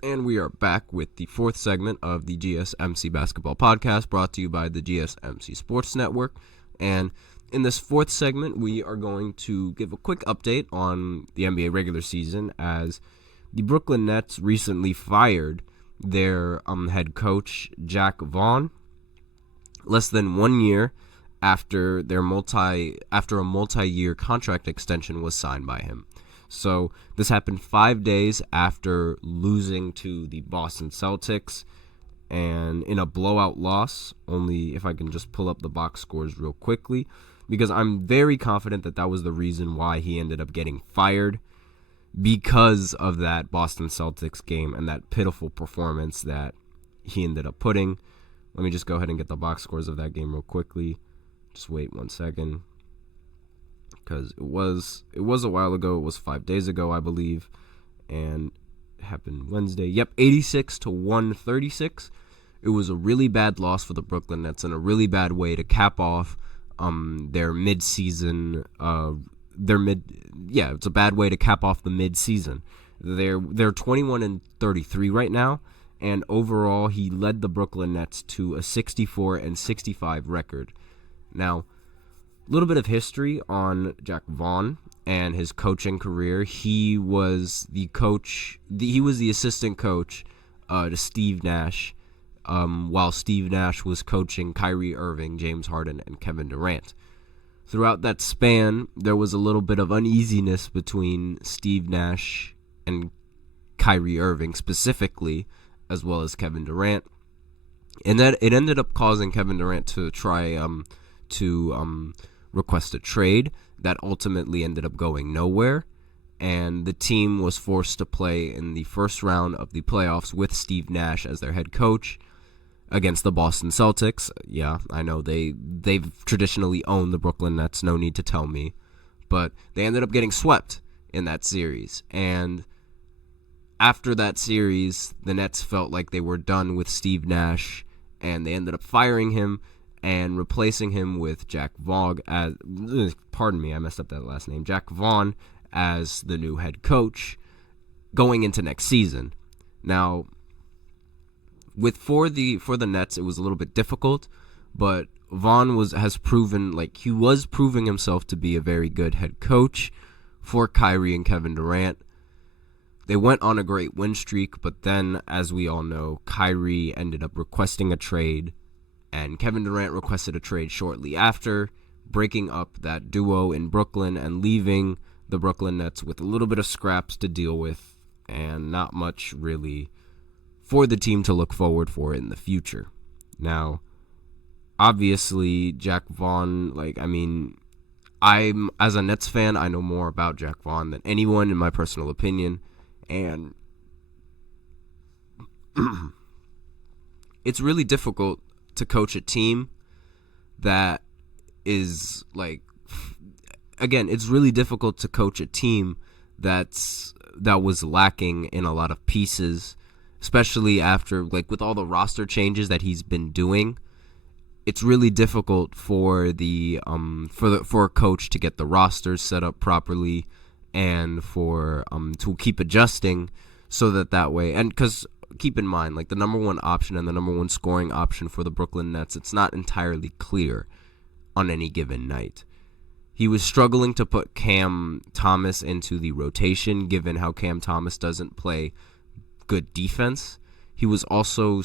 And we are back with the fourth segment of the GSMC Basketball Podcast, brought to you by the GSMC Sports Network. And in this fourth segment, we are going to give a quick update on the NBA regular season, as the Brooklyn Nets recently fired their head coach, Jacque Vaughn, less than 1 year after a multi-year contract extension was signed by him. So this happened 5 days after losing to the Boston Celtics, and in a blowout loss. Only if I can just pull up the box scores real quickly, because I'm very confident that was the reason why he ended up getting fired, because of that Boston Celtics game and that pitiful performance that he ended up putting. Let me just go ahead and get the box scores of that game real quickly. Just wait 1 second. Because it was a while ago. It was 5 days ago, I believe, and it happened Wednesday. Yep, 86-136. It was a really bad loss for the Brooklyn Nets and a really bad way to cap off their mid-season. It's a bad way to cap off the mid-season. They're 21-33 right now, and overall he led the Brooklyn Nets to a 64-65 record. Now, a little bit of history on Jacque Vaughn and his coaching career. He was the assistant coach to Steve Nash, while Steve Nash was coaching Kyrie Irving, James Harden, and Kevin Durant. Throughout that span, there was a little bit of uneasiness between Steve Nash and Kyrie Irving specifically, as well as Kevin Durant, and that it ended up causing Kevin Durant to try to request a trade that ultimately ended up going nowhere, and the team was forced to play in the first round of the playoffs with Steve Nash as their head coach against the Boston Celtics. Yeah, I know they've traditionally owned the Brooklyn Nets, no need to tell me, but they ended up getting swept in that series. And after that series, the Nets felt like they were done with Steve Nash, and they ended up firing him and replacing him with Jacque Vaughn as, Jacque Vaughn as the new head coach going into next season. Now, for the Nets, it was a little bit difficult, but Vaughn has proven, he was proving himself to be a very good head coach for Kyrie and Kevin Durant. They went on a great win streak, but then, as we all know, Kyrie ended up requesting a trade, and Kevin Durant requested a trade shortly after, breaking up that duo in Brooklyn and leaving the Brooklyn Nets with a little bit of scraps to deal with and not much really for the team to look forward for in the future. Now, obviously, Jacque Vaughn, as a Nets fan, I know more about Jacque Vaughn than anyone, in my personal opinion, and it's really difficult to coach a team that is it's really difficult to coach a team that was lacking in a lot of pieces, especially after with all the roster changes that he's been doing. It's really difficult for a coach to get the rosters set up properly and for to keep adjusting so that way, and because keep in mind, the number one option and the number one scoring option for the Brooklyn Nets, it's not entirely clear on any given night. He was struggling to put Cam Thomas into the rotation, given how Cam Thomas doesn't play good defense. He's also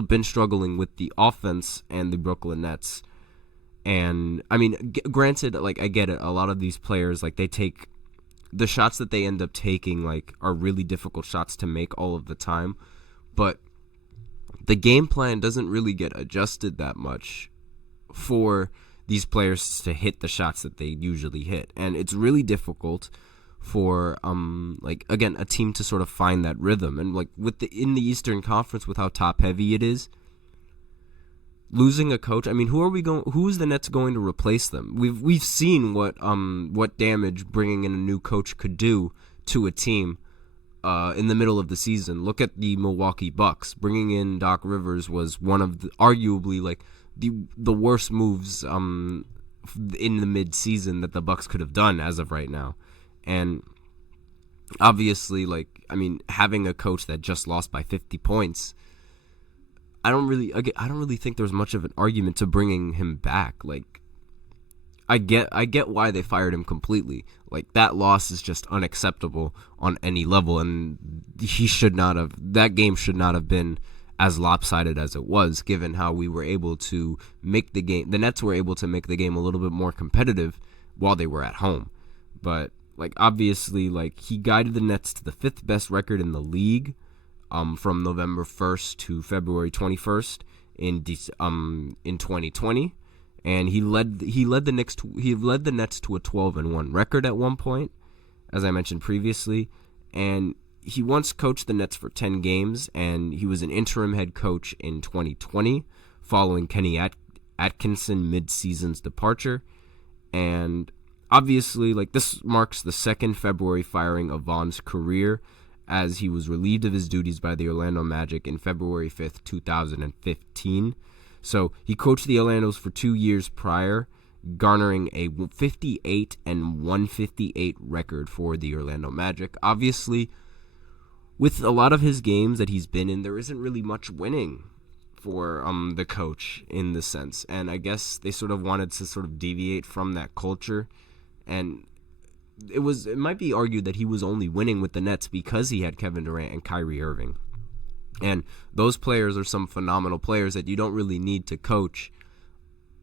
been struggling with the offense and the Brooklyn Nets. And, granted, I get it. A lot of these players, they take the shots that they end up taking, are really difficult shots to make all of the time. But the game plan doesn't really get adjusted that much for these players to hit the shots that they usually hit. And it's really difficult for, again, a team to sort of find that rhythm. And, in the Eastern Conference, with how top-heavy it is, losing a coach, who is the Nets going to replace them? We've seen what damage bringing in a new coach could do to a team in the middle of the season. Look at the Milwaukee Bucks. Bringing in Doc Rivers was one of arguably the worst moves in the mid-season that the Bucks could have done as of right now. And obviously, like, I mean, having a coach that just lost by 50 points, I don't really think there's much of an argument to bringing him back. Like, I get why they fired him completely. Like, that loss is just unacceptable on any level, and that game should not have been as lopsided as it was, given how we were able to make the Nets were able to make the game a little bit more competitive while they were at home. But, like, obviously, like, he guided the Nets to the 5th best record in the league, from November 1st to February 21st in 2020. And he led the Nets to a 12-1 record at one point, as I mentioned previously. And he once coached the Nets for 10 games, and he was an interim head coach in 2020, following Kenny Atkinson mid-season's departure. And obviously, like, this marks the second February firing of Vaughn's career, as he was relieved of his duties by the Orlando Magic in February 5th, 2015. So he coached the Orlandos for 2 years prior, garnering a 58-158 record for the Orlando Magic. Obviously, with a lot of his games that he's been in, there isn't really much winning for the coach in the sense. And I guess they sort of wanted to sort of deviate from that culture. And it might be argued that he was only winning with the Nets because he had Kevin Durant and Kyrie Irving. And those players are some phenomenal players that you don't really need to coach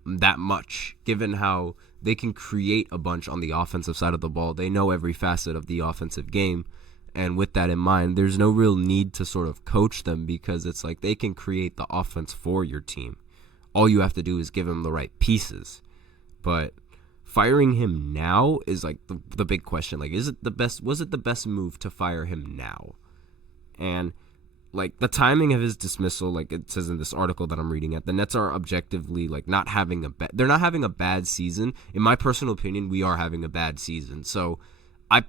that much, given how they can create a bunch on the offensive side of the ball. They know every facet of the offensive game. And with that in mind, there's no real need to sort of coach them, because it's like they can create the offense for your team. All you have to do is give them the right pieces. But firing him now is like the big question. Like, was it the best move to fire him now? And like, the timing of his dismissal, like it says in this article that I'm reading at, the Nets are objectively like they're not having a bad season. In my personal opinion, we are having a bad season. So I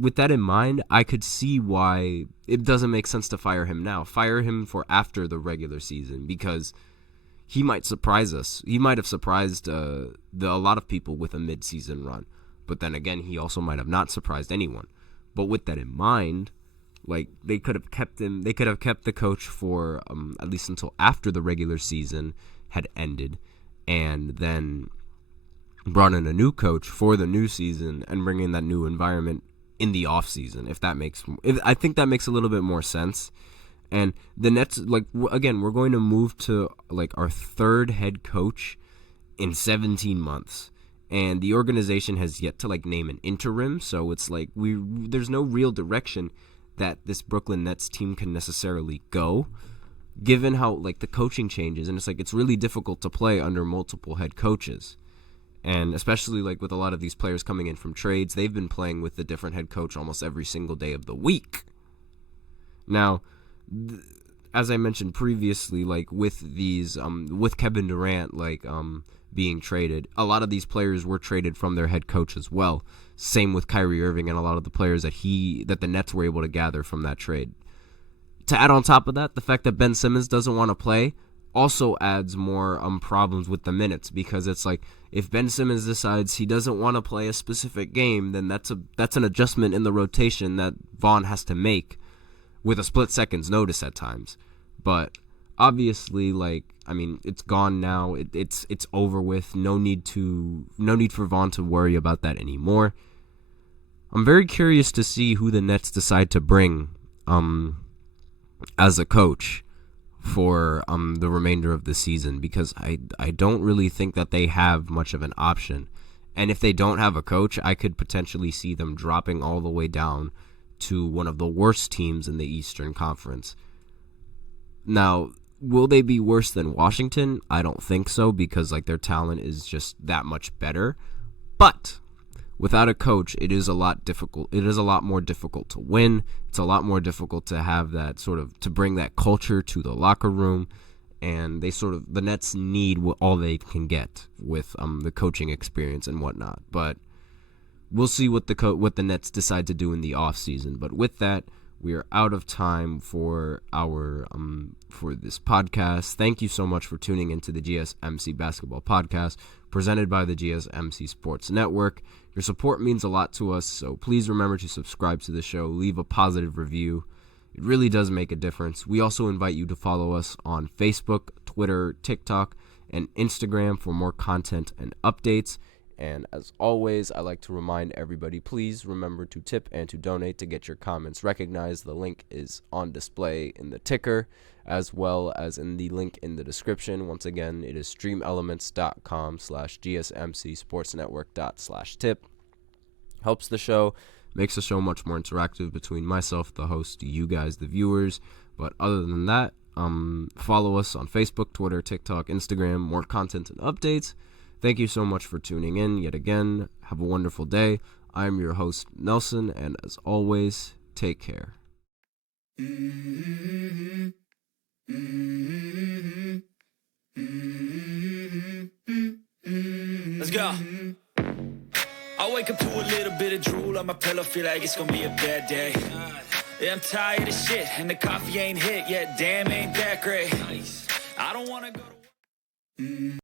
with that in mind, I could see why it doesn't make sense to fire him now. Fire him for after the regular season, because he might surprise us. He might have surprised a lot of people with a mid-season run. But then again, he also might have not surprised anyone. But with that in mind, like, they could have kept him. They could have kept the coach for at least until after the regular season had ended, and then brought in a new coach for the new season and bring in that new environment in the off season. I think that makes a little bit more sense. And the Nets, like, again, we're going to move to like our 3rd head coach in 17 months. And the organization has yet to like name an interim, so it's like there's no real direction that this Brooklyn Nets team can necessarily go, given how like the coaching changes, and it's like it's really difficult to play under multiple head coaches. And especially like with a lot of these players coming in from trades, they've been playing with a different head coach almost every single day of the week. Now, as I mentioned previously, like with these with Kevin Durant being traded, a lot of these players were traded from their head coach as well. Same with Kyrie Irving and a lot of the players that the Nets were able to gather from that trade. To add on top of that, the fact that Ben Simmons doesn't want to play also adds more problems with the minutes, because it's like if Ben Simmons decides he doesn't want to play a specific game, then that's an adjustment in the rotation that Vaughn has to make with a split second's notice at times. But obviously, like, I mean, it's gone now. It's over with. No need for Vaughn to worry about that anymore. I'm very curious to see who the Nets decide to bring as a coach for the remainder of the season, because I don't really think that they have much of an option. And if they don't have a coach, I could potentially see them dropping all the way down to one of the worst teams in the Eastern Conference. Now, will they be worse than Washington? I don't think so, because like their talent is just that much better. But without a coach, it is a lot more difficult to win. It's a lot more difficult to have that to bring that culture to the locker room. And the Nets need all they can get with the coaching experience and whatnot. But we'll see what the Nets decide to do in the offseason. But with that, we are out of time for our for this podcast. Thank you so much for tuning into the GSMC Basketball Podcast, presented by the GSMC Sports Network. Your support means a lot to us, so please remember to subscribe to the show, leave a positive review. It really does make a difference. We also invite you to follow us on Facebook, Twitter, TikTok, and Instagram for more content and updates. And as always, I like to remind everybody, please remember to tip and to donate to get your comments recognized. The link is on display in the ticker, as well as in the link in the description. Once again, it is streamelements.com/gsmcsportsnetwork./tip. Helps the show, makes the show much more interactive between myself, the host, you guys, the viewers. But other than that, follow us on Facebook, Twitter, TikTok, Instagram, more content and updates. Thank you so much for tuning in yet again. Have a wonderful day. I'm your host, Nelson, and as always, take care. Let's go. I wake up to a little bit of drool on my pillow, feel like it's gonna be a bad day. Yeah, I'm tired of shit, and the coffee ain't hit yet. Damn, ain't that great. I don't wanna go to